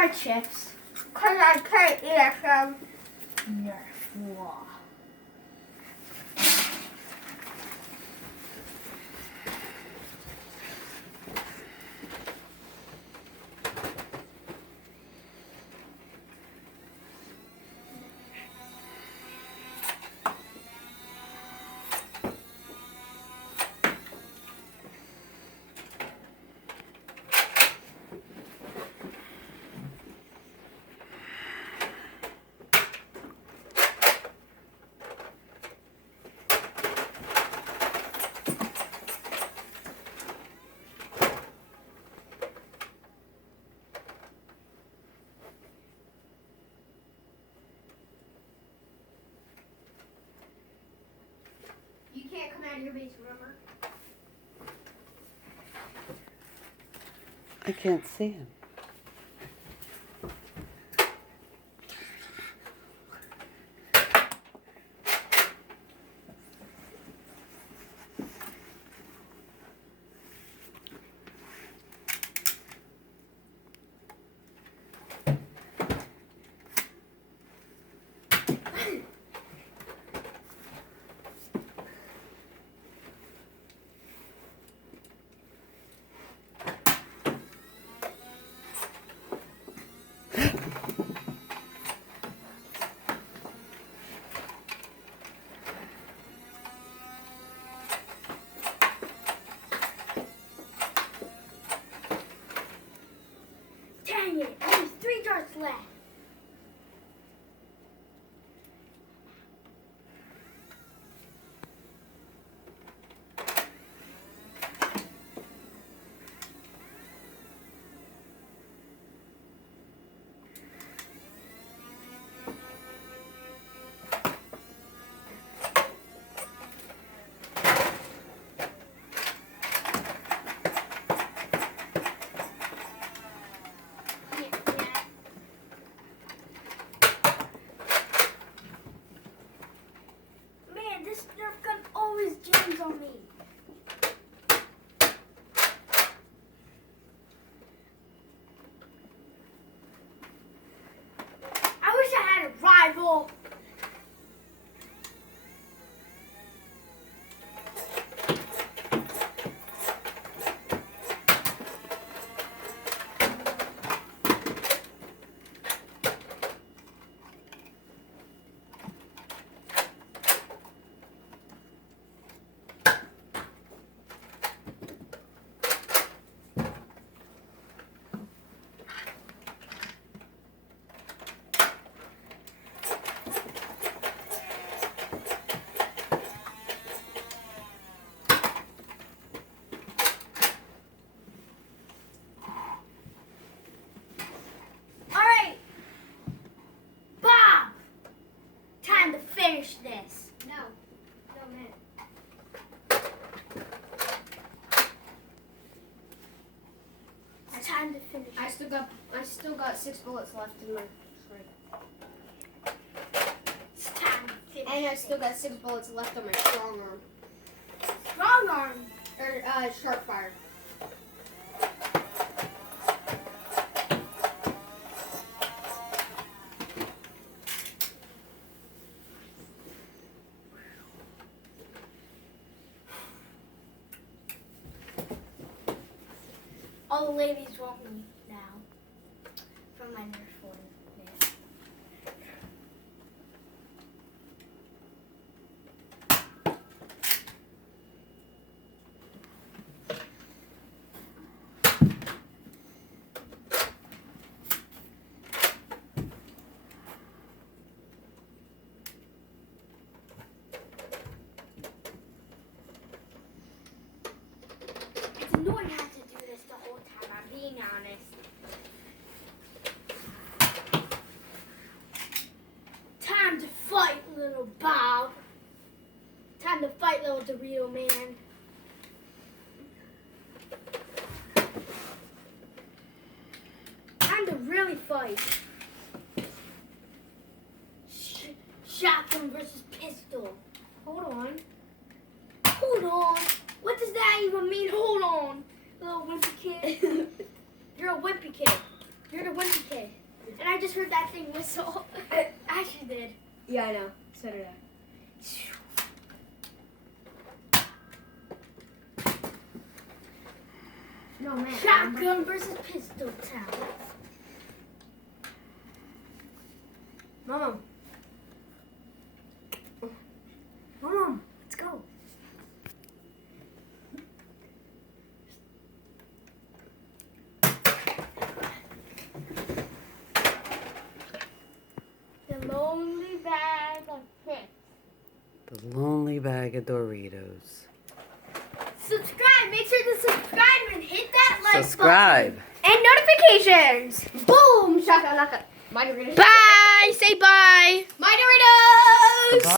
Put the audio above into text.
my chips? Because I can't eat them. Nerf. Whoa. You can't come out of your base, remember? I can't see him. Dang it, there's 3 darts left. Man, this Nerf gun always jams on me. I wish I had a rival. Finish this. No, man. It's time to finish. I still got 6 bullets left in my trigger. It's time to finish. And I still got 6 bullets left on my strong arm. Strong arm. Or sharp fire. All the ladies want me now from my Nerf one. It's annoying having to do this the whole time, I'm being honest. Time to fight, little Bob. Time to fight, little Dorito man. Time to really fight. Shotgun versus pistol. Hold on. Hold on. What does that even mean? Hold on. Little wimpy kid. You're a wimpy kid. You're the monkey kid. And I just heard that thing whistle. I actually did. Yeah, I know. So did I. No, man. Shotgun versus pistol town. Mom. Mom, let's go. The lonely bag of chips. The lonely bag of Doritos. Subscribe. Make sure to subscribe and hit that like Subscribe. And notifications. Boom. Shakalaka. My Doritos. button. Bye. Say bye. My Doritos.